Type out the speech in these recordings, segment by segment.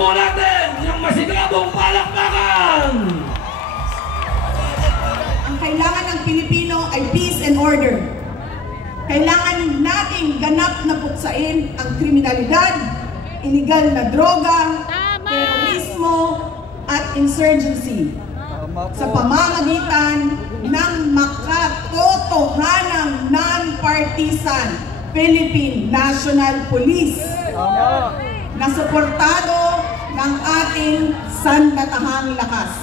po natin yung masigabong palakpakan! Ang kailangan ng Pilipino ay peace and order. Kailangan nating ganap na puksain ang kriminalidad, illegal na droga, terorismo, at insurgency sa pamamagitan ng makatotohanang non-partisan Philippine National Police na suportado ng ating sandatahang lakas.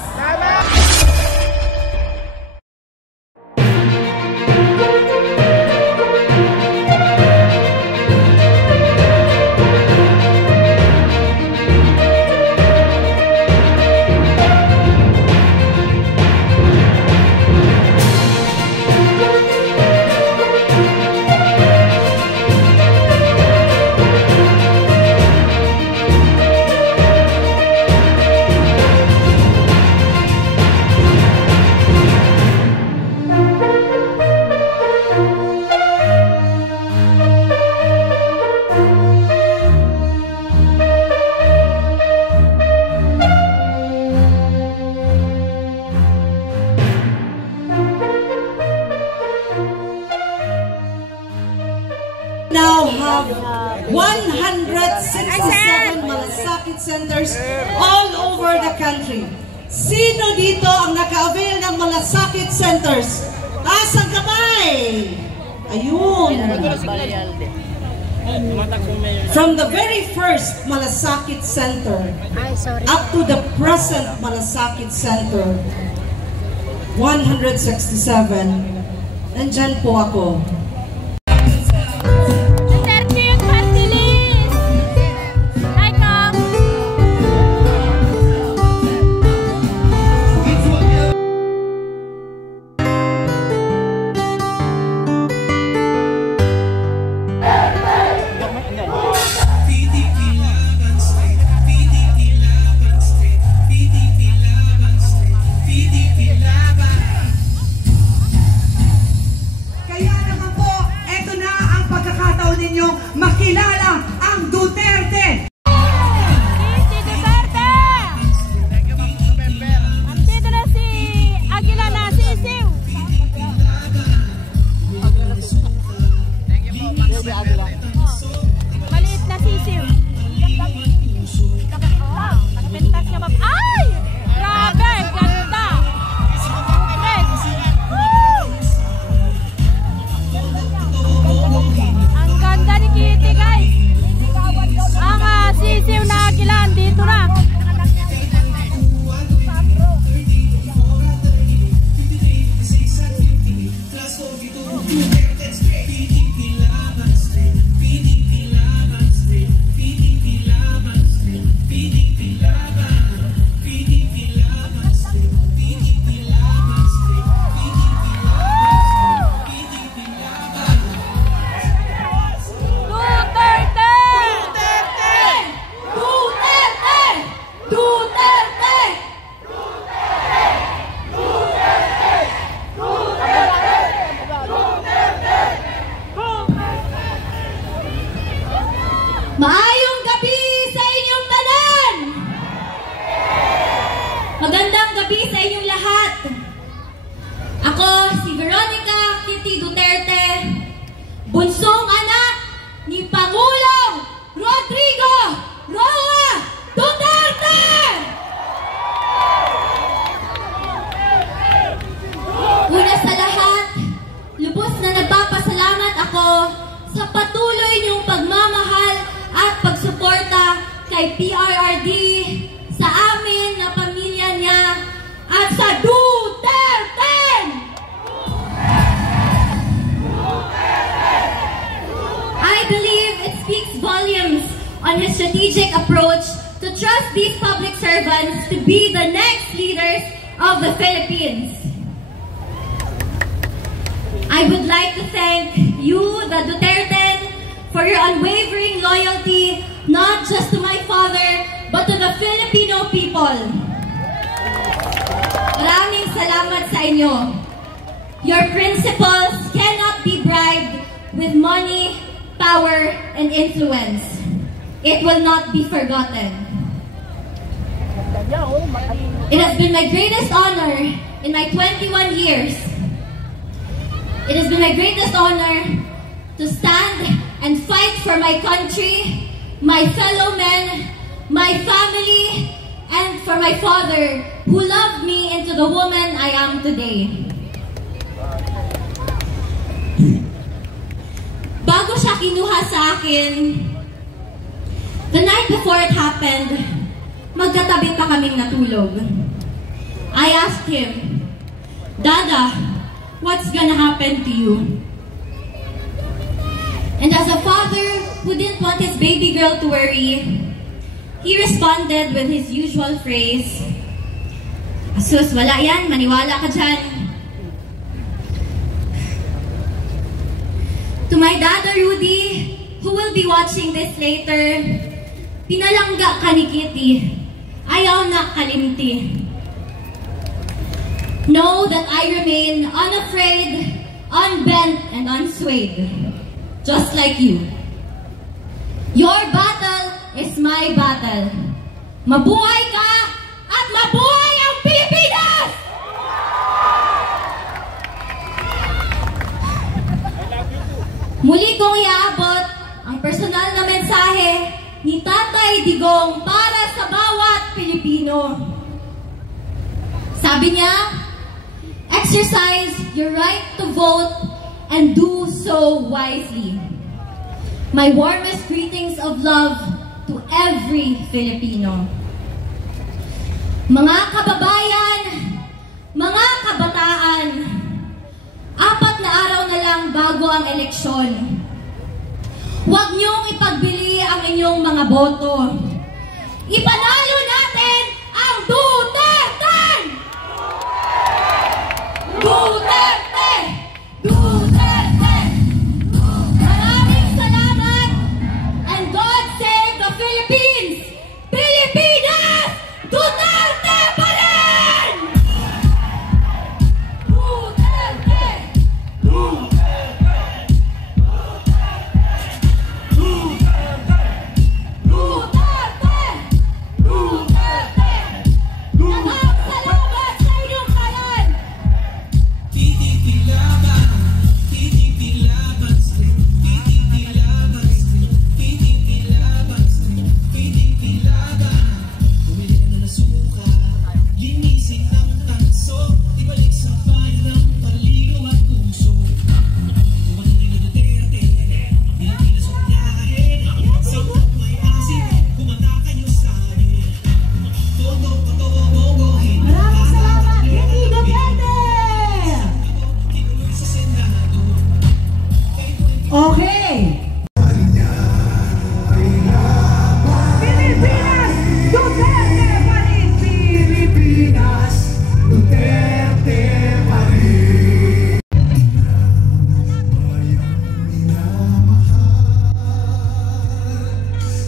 Now have 167 malasakit centers all over the country. Sino dito ang naka-avail ng malasakit centers? Asang kamay! Ayun! From the very first malasakit center up to the present malasakit center, 167. Nandyan po ako. Makilala ang Duterte! Andito na si Aguila na sisiw! Maliit na sisiw! Nakapintas ka ba? Ay! Grabe! Ganda! Ang ganda ni Kitty, guys! Ang sisiw na Aguila dito na! Maayong gabi sa inyong tanan! Magandang gabi sa inyong lahat! Ako si Veronica Kitty Duterte, bunsong anak ni Pangulong Rodrigo Roa Duterte! Una sa lahat, lubos na nagpapasalamat ako sa patuloy niyong pagmamahal at pagsuporta kay PRRD, sa amin na pamilya niya, at sa Duterte! I believe it speaks volumes on his strategic approach to trust these public servants to be the next leaders of the Philippines. I would like to thank you, the Duterte, for your unwavering loyalty, not just to my father, but to the Filipino people. Maraming salamat sa inyo. Your principles cannot be bribed with money, power, and influence. It will not be forgotten. It has been my greatest honor in my 21 years. It has been my greatest honor to stand and fight for my country, my fellow men, my family, and for my father who loved me into the woman I am today. Bago siya kinuha sa akin, the night before it happened, magkatabi pa kaming natulog. I asked him, "Dada, what's gonna happen to you?" And as a father who didn't want his baby girl to worry, he responded with his usual phrase, "Asus, wala yan, maniwala ka dyan." To my Dada Rudy, who will be watching this later, pinalangga ka ni Kitty, ayaw na kalimti. Know that I remain unafraid, unbent, and unswayed, just like you. Your battle is my battle. Mabuhay ka at mabuhay ang Pilipinas! Muli kong iaabot ang personal na mensahe ni Tatay Digong para sa bawat Pilipino. Sabi niya, exercise your right to vote and do so wisely. My warmest greetings of love to every Filipino. Mga kababayan, mga kabataan, 4 na araw na lang bago ang eleksyon. Huwag niyong ipagbili ang inyong mga boto. Ipanalo natin ang Duterte! Duterte! Duterte! Maraming salamat! And God save the Philippines! Pilipinas! Duterte pa rin! Duterte! Duterte! Duterte! Duterte! Duterte! Maraming salamat sa inyong kanan! Okay. Pilipinas! Duterte pa rin! Pilipinas! Duterte pa rin!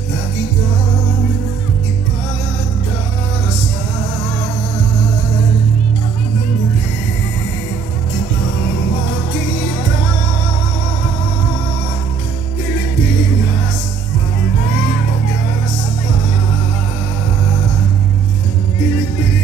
Lagi kang ipagdarasal nang muli kitang makita. Pilipinas, bagong may pag-asa pa. Pilipinas.